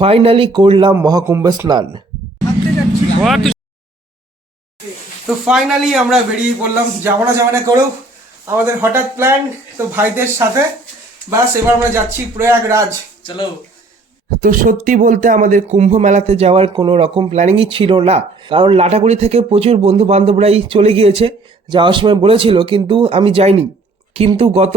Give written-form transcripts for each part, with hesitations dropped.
Finally করলাম মহাকুম্ভ স্নান। তো ফাইনালি আমরা বেরিয়ে পড়লাম, যাবো না করেও আমাদের হঠাৎ প্ল্যান, তো ভাইদের সাথে বাস এবার আমরা যাচ্ছি প্রয়াগরাজ। চলো। তো সত্যি বলতে আমাদের কুম্ভ মেলাতে যাওয়ার কোনো রকম প্ল্যানিংই ছিল না, কারণ লাটাগুড়ি থেকে প্রচুর বন্ধু বান্ধবরাই চলে গিয়েছে, যাওয়ার সময় বলেছিল, কিন্তু আমি যাইনি। কিন্তু গত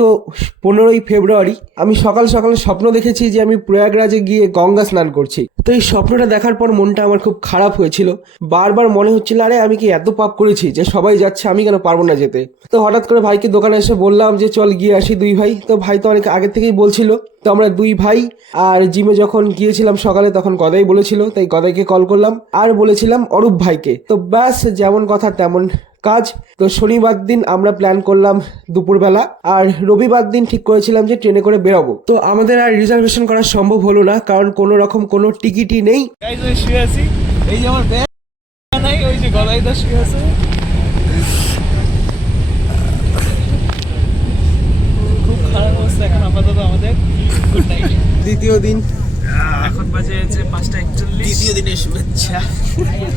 15ই ফেব্রুয়ারি আমি সকাল সকাল স্বপ্ন দেখেছি যে আমি প্রয়াগরাজে গিয়ে গঙ্গা স্নান করছি। তো এই স্বপ্নটা দেখার পর মনটা আমার খুব খারাপ হয়েছিল, বারবার মনে হচ্ছিল আরে আমি কি এত পাপ করেছি যে সবাই যাচ্ছে আমি কেন পারবো না যেতে। তো হঠাৎ করে ভাইকে দোকানে এসে বললাম যে চল গিয়ে আসি দুই ভাই। তো ভাই তো অনেক আগে থেকেই বলছিল, তো আমরা দুই ভাই আর জিমে যখন গিয়েছিলাম সকালে তখন গদাই বলেছিল, তাই গদাইকে কল করলাম আর বলেছিলাম অরূপ ভাইকে। তো ব্যাস যেমন কথা তেমন কাজ। তো শনিবার দিন আমরা প্ল্যান করলাম দুপুরবেলা, আর রবিবার দিন ঠিক করেছিলাম যে ট্রেনে করে বেরোবো। তো আমাদের আর রিজার্ভেশন করা সম্ভব হলো না, কারণ কোনো রকম কোনো টিকিটই নেই। এই যে আমার ব্যাগ নাই, ওই যে গলায় দা শুয়ে আছে। খুব খারাপ অবস্থা এখন আপাতত আমাদের। Good night. দ্বিতীয় দিন, এখন বাজে হচ্ছে 5:41। দ্বিতীয় দিনের শুভেচ্ছা।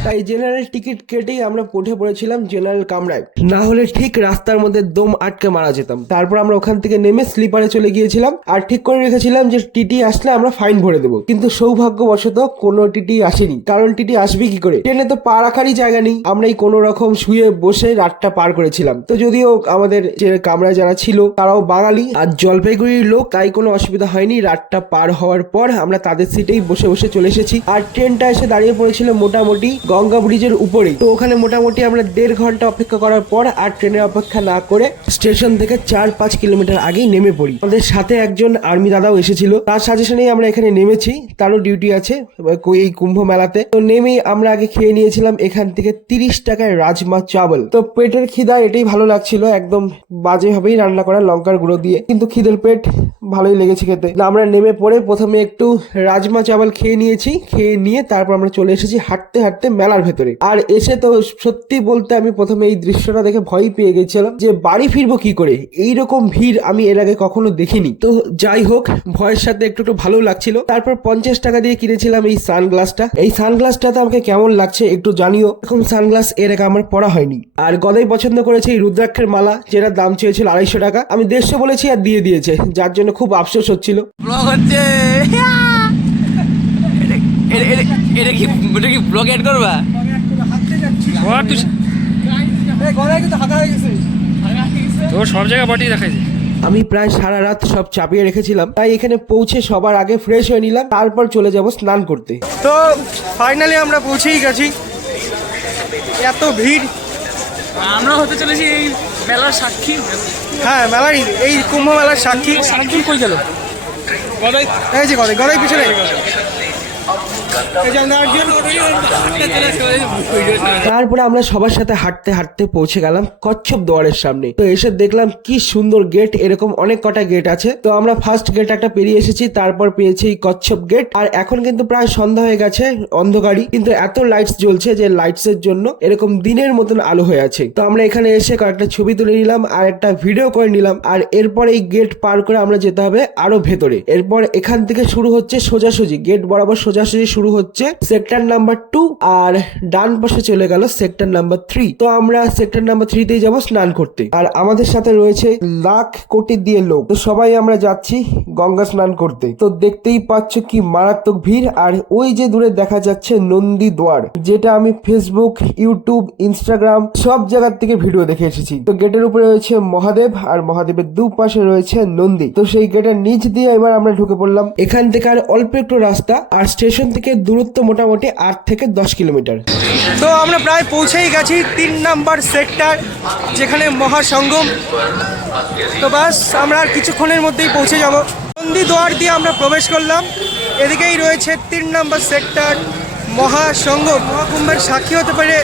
তাই জেনারেল টিকিট কেটেই আমরা উঠে পড়েছিলাম জেনারেল কামরায়, না হলে ঠিক রাস্তার মধ্যে দম আটকে মারা যেতাম। তারপর আমরা ওখান থেকে নেমে স্লিপারে চলে গিয়েছিলাম, আর ঠিক করে রেখেছিলাম যে টিটি আসলে আমরা ফাইন ভরে দেবো। কিন্তু সৌভাগ্যবশত কোনো টিটি আসেনি, কারণ টিটি আসবে কি করে, ট্রেনে তো পা রাখারই জায়গা নেই। আমরা এই কোনো রকম শুয়ে বসে রাতটা পার করেছিলাম। তো যদিও আমাদের যে কামরায় যারা ছিল তারাও বাঙালি আর জলপাইগুড়ির লোক, তাই কোনো অসুবিধা হয়নি। রাতটা পার হওয়ার পর আমরা তাদের সিটেই বসে বসে চলে এসেছি, আর ট্রেনটা এসে দাঁড়িয়ে পড়েছিল মোটামুটি গঙ্গা ব্রিজের উপরেই। তো ওখানে মোটামুটি আমরা 1.5 ঘন্টা অপেক্ষা করার পর আর ট্রেনের অপেক্ষা না করে স্টেশন থেকে 4-5 কিলোমিটার আগেই নেমে পড়ি। আমাদের সাথে একজন আর্মি দাদাও এসেছিল, তার সাজেশনেই আমরা এখানে নেমেছি, তারও ডিউটি আছে এই কুম্ভ মেলাতে। তো নেমেই আমরা আগে খেয়ে নিয়েছিলাম এখান থেকে 30 টাকায় রাজমা চাবল। তো পেটের খিদা এটাই ভালো লাগছিল, একদম বাজে ভাবেই রান্না করা লঙ্কার গুঁড়ো দিয়ে, কিন্তু খিদের পেট ভালোই লেগেছে খেতে। আমরা নেমে পড়ে প্রথমে একটু রাজমা চাবল খেয়ে নিয়েছি, খেয়ে নিয়ে তারপর আমরা চলে এসেছি হাঁটতে হাঁটতে মেলার ভেতরে। আর এসে তো সত্যি বলতে আমি প্রথমে এই দৃশ্যটা দেখে ভয় পেয়ে গেছিলাম যে বাড়ি ফিরবো কি করে, এইরকম ভিড় আমি এর আগে কখনো দেখিনি। তো যাই হোক, ভয়ের সাথে একটু ভালো লাগছিল। তারপর 50 টাকা দিয়ে কিনেছিলাম এই সানগ্লাসটা। এই সানগ্লাসটাতে আমাকে কেমন লাগছে একটু জানিও, এরকম সানগ্লাস এর আগে আমার পরা হয়নি। আর গদাই পছন্দ করেছে এই রুদ্রাক্ষের মালা, যেটা দাম চেয়েছিল 250 টাকা, আমি 150 বলেছি আর দিয়ে দিয়েছে, যার জন্য খুব আফসোস হচ্ছিল। এটা কি ব্লগ এড করবা? তো সব জায়গায় বডি দেখাইছে। আমি প্রায় সারা রাত সব চাপিয়ে রেখেছিলাম, তাই এখানে পৌঁছে সবার আগে ফ্রেশ হয়ে নিলাম, তারপর চলে যাব স্নান করতে। তো ফাইনালি আমরা পৌঁছেই গেছি, এত ভিড়। আমরা হতে চলেছি এই মেলার সাক্ষী। হ্যাঁ, মেলার এই কুম্ভ মেলার সাক্ষী। সারাক্ষণ কই গেল? এই যে গদাই পিছনে। তারপরে আমরা সবার সাথে হাঁটতে হাঁটতে পৌঁছে গেলাম কচ্ছপ দুয়ারের সামনে। তো এসে দেখলাম কি সুন্দর গেট, এরকম অনেক কটা গেট আছে। তো আমরা ফার্স্ট গেট একটা পেরিয়ে এসেছি, তারপর পেয়েছি কচ্ছপ গেট। আর এখন কিন্তু প্রায় সন্ধ্যা হয়ে গেছে, অন্ধকারই, কিন্তু এত লাইটস জ্বলছে যে লাইটস এর জন্য এরকম দিনের মতন আলো হয়ে আছে। তো আমরা এখানে এসে কয়েকটা ছবি তুলে নিলাম আর একটা ভিডিও করে নিলাম। আর এরপর এই গেট পার করে আমরা যেতে হবে আরো ভেতরে। এরপর এখান থেকে শুরু হচ্ছে সোজাসুজি, গেট বরাবর সোজাসুজি শুরু হচ্ছে সেক্টর নাম্বার 2, আর ডান পাশে চলে গেল সেক্টর নাম্বার 3। তো আমরা সেক্টর নাম্বার 3 তেই যাবো স্নান করতে। আর আমাদের সাথে রয়েছে লাখ কোটি দিয়ে লোক। তো সবাই আমরা যাচ্ছি গঙ্গা স্নান করতে। তো দেখতেই পাচ্ছ কি মারাত্মক ভিড়। আর ওই যে দূরে দেখা যাচ্ছে নন্দী দ্বার, যেটা আমি ফেসবুক, ইউটিউব, ইনস্টাগ্রাম সব জায়গার থেকে ভিডিও দেখে এসেছি। তো গেটের উপরে রয়েছে মহাদেব, আর মহাদেবের দুপাশে রয়েছে নন্দী। তো সেই গেটের নিচ দিয়ে এবার আমরা ঢুকে পড়লাম। এখান থেকে আর অল্প একটু রাস্তা, আর স্টেশন থেকে দূরত্ব মোটামুটি 8 থেকে 10 কিলোমিটার। তো আমরা প্রায় পৌঁছেই গেছি 3 নাম্বার সেক্টর, যেখানে মহাসঙ্গম। তো বাস আমরা আর কিছুক্ষণের মধ্যেই পৌঁছে যাব। নন্দী দ্বার দিয়ে আমরা প্রবেশ করলাম, এদিকেই রয়েছে 3 নাম্বার সেক্টর মহাকুম্ভের সাক্ষী হতে পারে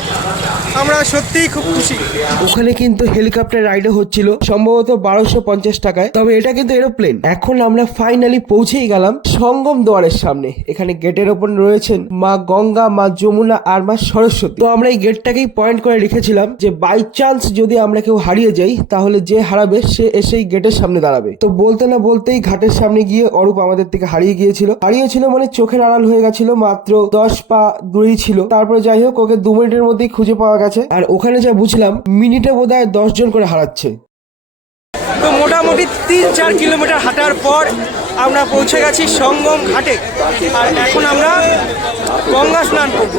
আমরা সত্যিই খুব খুশি। ওখানে কিন্তু হেলিকপ্টার রাইডও হচ্ছিল সম্ভবত 1250 টাকায়, তবে এটা কিন্তু এরোপ্লেন। এখন আমরা ফাইনালি পৌঁছেই গেলাম সঙ্গম দুয়ারের সামনে। এখানে গেটের ওপর রয়েছেন মা গঙ্গা, মা যমুনা আর মা সরস্বতী। তো আমরা এই গেটটাকেই পয়েন্ট করে রেখেছিলাম যে বাই চান্স যদি আমরা কেউ হারিয়ে যাই তাহলে যে হারাবে সে এসেই গেটের সামনে দাঁড়াবে। তো বলতে না বলতেই ঘাটের সামনে গিয়ে অরূপ আমাদের থেকে হারিয়েছিল মানে চোখের আড়াল হয়ে গেছিল, মাত্র 10 পা দূরেই ছিল। তারপরে যাই হোক ওকে 2 মিনিটের মধ্যেই খুঁজে পাওয়া গেছে। আর ওখানে যা বুঝলাম মিনিটে বোধহয় 10 জন করে হারাচ্ছে। তো মোটামুটি 3-4 কিলোমিটার হাঁটার পর আমরা পৌঁছে গেছি সঙ্গম ঘাটে। আর এখন আমরা গঙ্গা স্নান করব।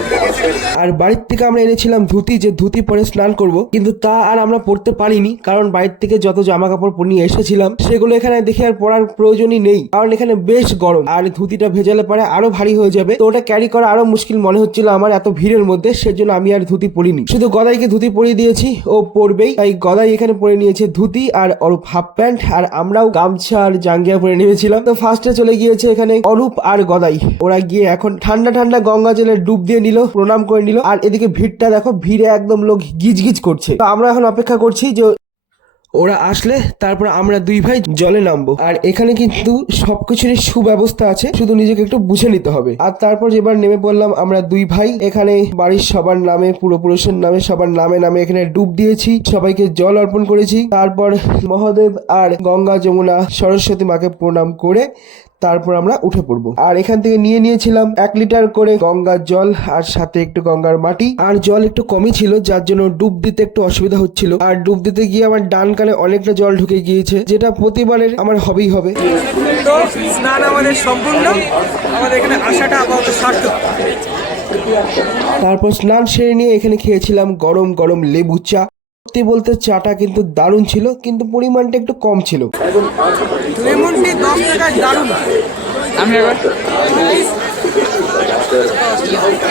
আর বাড়ির থেকে আমরা এনেছিলাম ধুতি, যে ধুতি পরে স্নান করব, কিন্তু তা আর আমরা পরতে পারিনি, কারণ বাড়ির থেকে যত জামা কাপড় নিয়ে এসেছিলাম সেগুলো এখানে দেখে আর পরার প্রয়োজনই নেই, কারণ এখানে বেশ গরম। আর ধুতিটা ভেজালে পরে আরো ভারী হয়ে যাবে, তো ওটা ক্যারি করা আরো মুশকিল মনে হচ্ছিল আমার এত ভিড়ের মধ্যে। সেজন্য আমি আর ধুতি পরিনি, শুধু গদাইকে ধুতি পরিয়ে দিয়েছি, ও পরবেই। তাই গদাই এখানে পরে নিয়েছে ধুতি আর অরূপ হাফ প্যান্ট, আর আমরাও গামছা আর জাঙ্গিয়া পরে নেমেছিলাম। তো ফার্স্টে চলে গিয়েছে এখানে অরূপ আর গদাই। ওরা গিয়ে এখন ঠান্ডা ঠান্ডা গঙ্গা জলে ডুব দিয়ে নিল, প্রণাম করে নিল। আর এদিকে ভিড়টা দেখো, ভিড়ে একদম লোক গিজগিজ করছে। তো আমরা এখন অপেক্ষা করছি যে ওরা আসলে তারপর আমরা 2 ভাই জলে নামবো। আর এখানে কিন্তু সবকিছুরই সুব্যবস্থা আছে, শুধু নিজেকে একটু বুঝে নিতে হবে। আর তারপর এবার নেমে পড়লাম আমরা 2 ভাই। এখানে বাড়ির সবার নামে, পূর্বপুরুষের নামে, সবার নামে নামে এখানে ডুব দিয়েছি, সবাইকে জল অর্পণ করেছি। তারপর মহাদেব আর গঙ্গা, যমুনা, সরস্বতী মাকে প্রণাম করে তারপর আমরা উঠে পড়বো। আর এখান থেকে নিয়েছিলাম 1 লিটার করে গঙ্গার জল, আর সাথে একটু গঙ্গার মাটি। আর জল একটু কমই ছিল, যার জন্য ডুব দিতে একটু অসুবিধা হচ্ছিল। আর ডুব দিতে গিয়ে আমার ডান কানে অনেকটা জল ঢুকে গিয়েছে, যেটা প্রতিবারের আমার হবেই হবে। তো স্নান আমাদের সম্পূর্ণ, আমাদের এখানে আসাটা আপাতত সার্থক। তারপর স্নান সেরে নিয়ে এখানে খেয়েছিলাম গরম গরম লেবু চা। সত্যি বলতে চাটা কিন্তু দারুণ ছিল, কিন্তু পরিমাণটা একটু কম ছিল। লেমন টি 10 টাকায় দারুণ।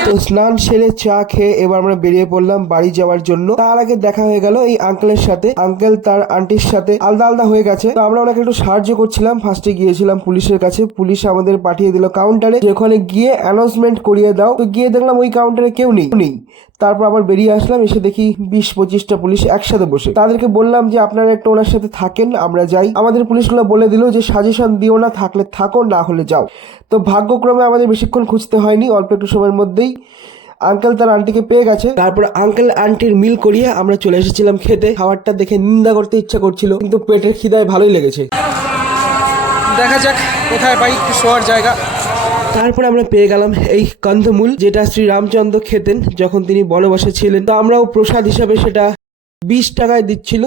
তো স্নান সেরে চা খেয়ে এবার আমরা বেরিয়ে পড়লাম বাড়ি যাওয়ার জন্য। তার আগে দেখা হয়ে গেল এই আঙ্কেলের সাথে। আঙ্কেল তার আন্টির সাথে আলাদা আলাদা হয়ে গেছে, তো আমরা ওনাকে একটু সাহায্য করছিলাম। ফার্স্টে গিয়েছিলাম পুলিশের কাছে, পুলিশ আমাদের পাঠিয়ে দিল কাউন্টারে, যেখানে গিয়ে অ্যানাউন্সমেন্ট করিয়ে দাও। তো গিয়ে দেখলাম ওই কাউন্টারে কেউ নেই। তারপর আবার বেরিয়ে আসলাম, এসে দেখি 20-25টা পুলিশ একসাথে বসে। তাদেরকে বললাম যে আপনারা একটু ওনার সাথে থাকেন, আমরা যাই। আমাদের পুলিশগুলো বলে দিল যে সাজেশন দিও না, থাকলে থাকো, না হলে যাও। তো ভাগ্যক্রমে আমাদের বেশিক্ষণ খুঁজতে হয়নি, অল্প একটু সময়ের মধ্যেই আঙ্কেল তার আন্টিকে পেয়ে গেছে। তারপর আঙ্কেল আন্টির মিল করিয়ে আমরা চলে এসেছিলাম খেতে। খাবারটা দেখে নিন্দা করতে ইচ্ছা করছিল, কিন্তু পেটের খিদায় ভালোই লেগেছে। দেখা যাক কোথায় পাই একটু শোয়ার জায়গা। তারপরে আমরা পেয়ে গেলাম এই কন্ধমূল, যেটা শ্রী রামচন্দ্র খেতেন যখন তিনি বনবাসে ছিলেন। তো আমরাও প্রসাদ হিসাবে সেটা 20 টাকায় দিচ্ছিল।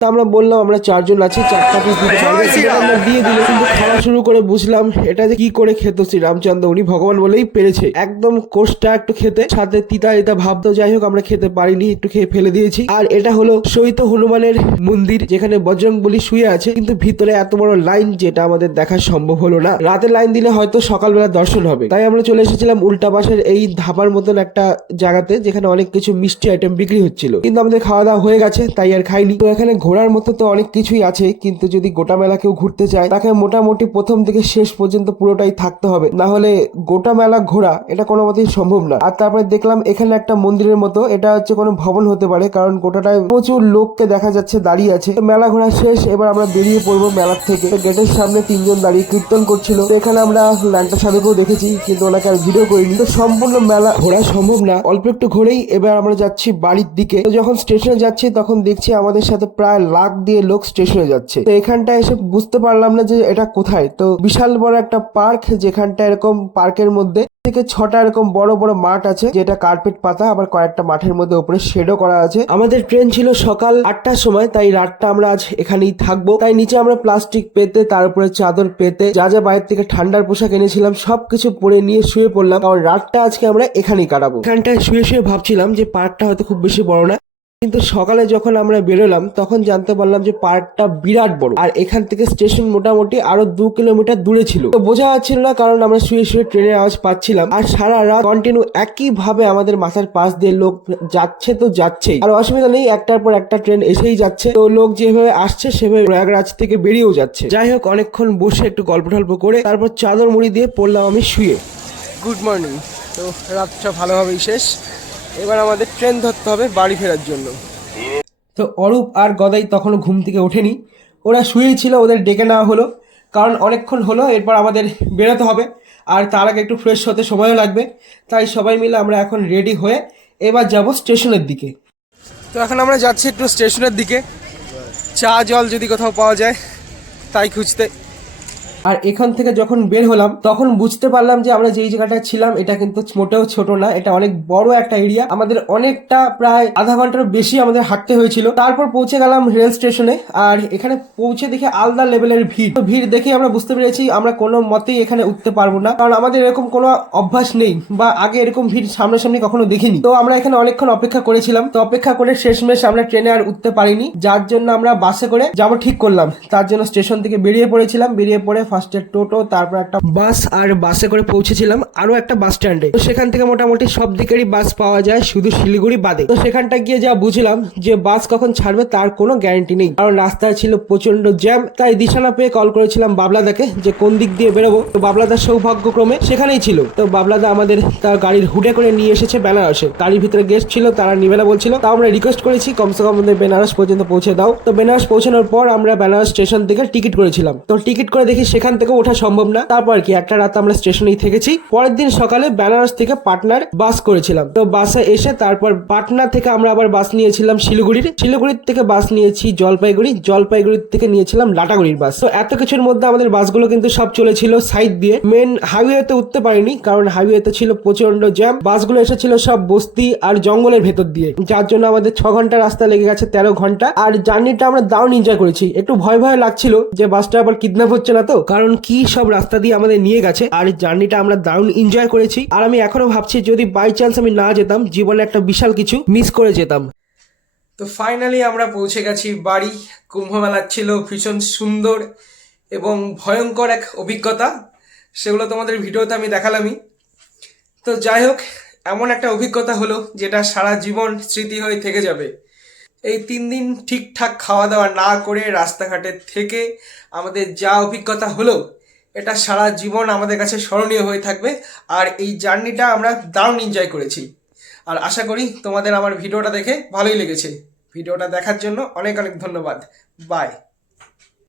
তো আমরা বললাম আমরা 4 জন আছি, 4টা পিস দিতে পারবে, আমরা দিয়ে দিল। কিন্তু খাওয়া শুরু করে বুঝলাম এটা যে কি করে খেত শ্রী রামচন্দ্র, উনি ভগবান বলেই পেরেছে। একদম কোষটা একটু খেতে, সাথে তিতা তিতা ভাব। তো যাই হোক আমরা খেতে পারিনি, একটু খেয়ে ফেলে দিয়েছি। আর এটা হলো শহীদ হনুমানের মন্দির, যেখানে বজরংবলী শুয়ে আছে, কিন্তু ভিতরে এত বড় লাইন যেটা আমাদের দেখা সম্ভব হলো না। রাতে লাইন দিলে হয়তো সকালবেলা দর্শন হবে। তাই আমরা চলে এসেছিলাম উল্টা পাশের এই ধাবার মতন একটা জায়গাতে, যেখানে অনেক কিছু মিষ্টি আইটেম বিক্রি হচ্ছিল, কিন্তু আমাদের খাওয়া দাওয়া হয়ে গেছে তাই আর খাইনি। তো এখানে ঘোরার মতো তো অনেক কিছুই আছে, কিন্তু যদি গোটা মেলা কেউ ঘুরতে চায় তাকে মোটামুটি প্রথম থেকে শেষ পর্যন্ত পুরোটাই থাকতে হবে, না হলে গোটা মেলা ঘোরা এটা কোনো মতেই সম্ভব না। আর তারপরে দেখলাম এখানে একটা মন্দিরের মতো, এটা হচ্ছে কোনো ভবন হতে পারে, কারণ গোটাটায় প্রচুর লোককে দেখা যাচ্ছে দাঁড়িয়ে আছে। মেলা ঘোরা শেষ, এবার আমরা বেরিয়ে পড়বো মেলার থেকে। গেটের সামনে 3 জন দাঁড়িয়ে কীর্তন করছিল। তো এখানে আমরা ল্যাংটা সাধুকেও দেখেছি, কিন্তু ওনাকে আর ভিডিও করিনি। তো সম্পূর্ণ মেলা ঘোরা সম্ভব না, অল্প একটু ঘুরেই এবার আমরা যাচ্ছি বাড়ির দিকে। তো যখন স্টেশনে যাচ্ছি তখন দেখছি আমাদের সাথে প্রায় লাখ দিয়ে লোক স্টেশনে যাচ্ছে। তো এখানটা এসে বুঝতে পারলাম না যে এটা কোথায়। তো বিশাল বড় একটা পার্ক, যেখানটা এরকম পার্কের মধ্যে থেকে 6টা এরকম বড় বড় মাঠ আছে, যেটা কার্পেট পাতা, আবার কয়েকটা মাঠের মধ্যে উপরে শেডও করা আছে। আমাদের ট্রেন ছিল সকাল 8টার সময়, তাই রাতটা আমরা আজ এখানেই থাকবো। তাই নিচে আমরা প্লাস্টিক পেতে, তার উপরে চাদর পেতে, যা যা বাইরে থেকে ঠান্ডার পোশাক এনেছিলাম সবকিছু পরে নিয়ে শুয়ে পড়লাম, কারণ রাতটা আজকে আমরা এখানেই কাটাবো। এখানটায় শুয়ে শুয়ে ভাবছিলাম যে পার্কটা হয়তো খুব বেশি বড় না, কিন্তু সকালে যখন আমরা বেরোলাম তখন জানতে পারলাম যে পার্কটা বিরাট বড়। আর এখান থেকে স্টেশন মোটামুটি আরো 2 কিলোমিটার দূরে ছিল। তো বোঝা যাচ্ছিল না, কারণ আমরা শুয়ে শুয়ে ট্রেনের আওয়াজ পাচ্ছিলাম। আর সারা রাত কন্টিনিউ একই ভাবে আমাদের মাথার পাশ দিয়ে লোক যাচ্ছে, তো যাচ্ছেই, আর অসুবিধা নেই, একটার পর একটা ট্রেন এসেই যাচ্ছে। তো লোক যেভাবে আসছে সেভাবে প্রয়াগরাজ থেকে বেরিয়েও যাচ্ছে। যাই হোক অনেকক্ষণ বসে একটু গল্প টল্প করে তারপর চাদর মুড়ি দিয়ে পড়লাম আমি শুয়ে। Good morning. তো রাতটা ভালোভাবেই শেষ। এবার আমাদের ট্রেন ধরতে হবে বাড়ি ফেরার জন্য। তো অরূপ আর গদাই তখনও ঘুম থেকে ওঠেনি, ওরা শুয়েই ছিল, ওদের ডেকে নেওয়া হলো কারণ অনেকক্ষণ হলো, এরপর আমাদের বেরোতে হবে আর তার আগে একটু ফ্রেশ হতে সময়ও লাগবে। তাই সবাই মিলে আমরা এখন রেডি হয়ে এবার যাব স্টেশনের দিকে। তো এখন আমরা যাচ্ছি একটু স্টেশনের দিকে, চা জল যদি কোথাও পাওয়া যায় তাই খুঁজতে। আর এখান থেকে যখন বের হলাম তখন বুঝতে পারলাম যে আমরা যেই জায়গাটা ছিলাম এটা কিন্তু মোটেও ছোট না, এটা অনেক বড় একটা এরিয়া। আমাদের অনেকটা প্রায় আধা ঘন্টার বেশি আমাদের হাঁটতে হয়েছিল। তারপর পৌঁছে গেলাম রেল স্টেশনে, আর এখানে পৌঁছে দেখে আলাদা লেভেলের ভিড়। তো ভিড় দেখে আমরা বুঝতে পেরেছি আমরা কোনো মতেই এখানে উঠতে পারবো না, কারণ আমাদের এরকম কোনো অভ্যাস নেই বা আগে এরকম ভিড় সামনাসামনি কখনো দেখিনি। তো আমরা এখানে অনেকক্ষণ অপেক্ষা করেছিলাম, তো অপেক্ষা করে শেষমেশ আমরা ট্রেনে আর উঠতে পারিনি, যার জন্য আমরা বাসে করে যাবো ঠিক করলাম। তার জন্য স্টেশন থেকে বেরিয়ে পড়েছিলাম, বেরিয়ে পড়ে ফার্স্টে টোটো, তারপর একটা বাস, আর বাসে করে পৌঁছেছিলাম আরো একটা বাস স্ট্যান্ডে। তো সেখান থেকে মোটামুটি সব দিকেরই বাস পাওয়া যায়, শুধু শিলিগুড়ি বাদে। তো সেখানটা গিয়ে যা বুঝলাম যে বাস কখন ছাড়বে তার কোনো গ্যারান্টি নেই, কারণ রাস্তায় ছিল প্রচন্ড জ্যাম। তাই দিশা না পেয়ে কল করেছিলাম বাবলাদাকে যে কোন দিক দিয়ে বেরোবো। তো বাবলাদার সৌভাগ্যক্রমে সেখানেই ছিল। তো বাবলাদা আমাদের তার গাড়ির হুডে করে নিয়ে এসেছে বেনারসে। গাড়ির ভিতরে গেস্ট ছিল, তারা নিবে না বলছিল, তাও আমরা রিকোয়েস্ট করেছি কমসে কম আমাদের বেনারস পর্যন্ত পৌঁছে দাও। তো বেনারস পৌঁছানোর পর আমরা বেনারস স্টেশন থেকে টিকিট করেছিলাম। তো টিকিট করে দেখি সেখান থেকে ওঠা সম্ভব না। তারপর কি একটা রাত আমরা স্টেশনেই থেকেছি। পরের দিন সকালে বেনারস থেকে পাটনার বাস করেছিলাম। তো বাসে এসে তারপর পাটনা থেকে আমরা আবার বাস নিয়েছিলাম শিলিগুড়ির থেকে বাস নিয়েছি জলপাইগুড়ির থেকে নিয়েছিলাম লাটাগুড়ির বাস। তো এত কিছুর মধ্যে আমাদের বাসগুলো কিন্তু সব চলেছিল সাইড দিয়ে, মেন হাইওয়েতে উঠতে পারিনি কারণ হাইওয়েতে ছিল প্রচন্ড জ্যাম। বাসগুলো এসেছিল সব বস্তি আর জঙ্গলের ভেতর দিয়ে, যার জন্য আমাদের 6 ঘন্টা রাস্তা লেগে গেছে, 13 ঘন্টা। আর জার্নিটা আমরা দারুণ এনজয় করেছি। একটু ভয় ভয় লাগছিল যে বাসটা আবার কিডন্যাপ হচ্ছে না তো, কারণ কি সব রাস্তা দিয়ে আমাদের নিয়ে গেছে। আর জার্নিটা আমরা দারুণ এনজয় করেছি। আর আমি এখনো ভাবছি যদি বাই চান্স আমি না যেতাম, জীবনে একটা বিশাল কিছু মিস করে যেতাম। তো ফাইনালি আমরা পৌঁছে গেছি বাড়ি। কুম্ভ মেলা ছিল ভীষণ সুন্দর এবং ভয়ঙ্কর এক অভিজ্ঞতা, সেগুলো তোমাদের ভিডিওতে আমি দেখালামই। তো যাই হোক, এমন একটা অভিজ্ঞতা হলো যেটা সারা জীবন স্মৃতি হয়ে থেকে যাবে। এই 3 দিন ঠিকঠাক খাওয়া দাওয়া না করে রাস্তাঘাটে থেকে আমাদের যা অভিজ্ঞতা হলো, এটা সারা জীবন আমাদের কাছে স্মরণীয় হয়ে থাকবে। আর এই জার্নিটা আমরা দারুণ এনজয় করেছি। আর আশা করি তোমাদের আমার ভিডিওটা দেখে ভালোই লেগেছে। ভিডিওটা দেখার জন্য অনেক অনেক ধন্যবাদ। বাই।